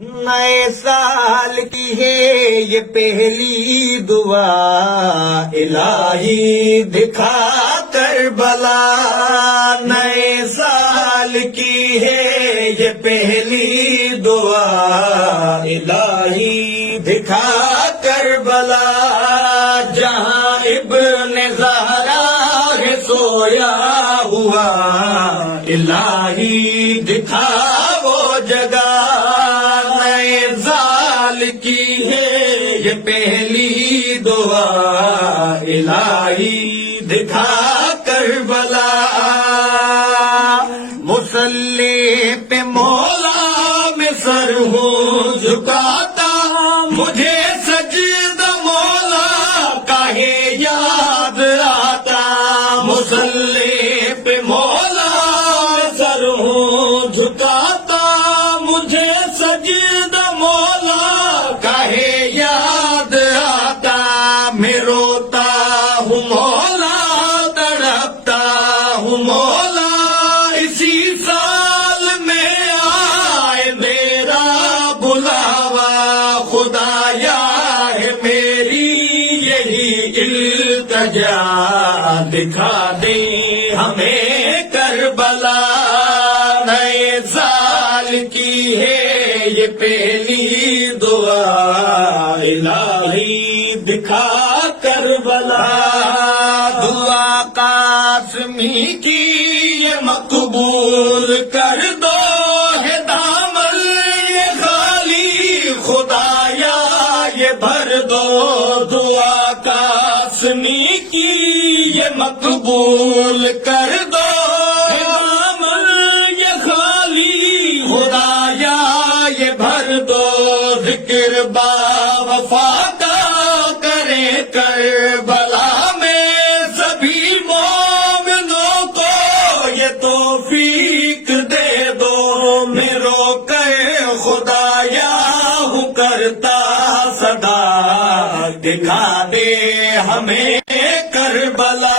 نئے سال کی ہے یہ پہلی دعا، الہی دکھا کربلا۔ نئے سال کی ہے یہ پہلی دعا، الہی دکھا کربلا۔ جہاں ابن زہرا ہے سویا ہوا، الہی دکھا وہ جگہ۔ کی ہے یہ پہلی دعا، الہی دکھا کربلا۔ مصلی پہ مولا میں سر ہوں جھکاتا، مجھے سجدہ مولا کاہے یاد آتا۔ مصلی پہ مولا میں سر ہوں جھکاتا، مجھے سجدہ مولا کاہے یاد آتا۔ میں روتا ہوں مولا، تڑپتا ہوں مولا، اسی سال میں آئے میرا بلاوا۔ خدایا ہے میری یہی التجا، دکھا دے ہمیں کربلا۔ نئے سال کی ہے یہ پہلی دعا، الہی دکھا کربلا۔ دعا قاسمی کی یہ مقبول کر دو، ہے دامن یہ خالی خدایا یہ بھر دو۔ دعا قاسمی کی یہ مقبول کر دو، ہے دامن یہ خالی خدایا یہ بھر دو۔ ذکر با وفا کا کرے کربلا میں سبھی مومنوں کو یہ توفیق دے دو۔ میں رو کر خدایا ہوں کرتا صدا، دکھا دے ہمیں کربلا۔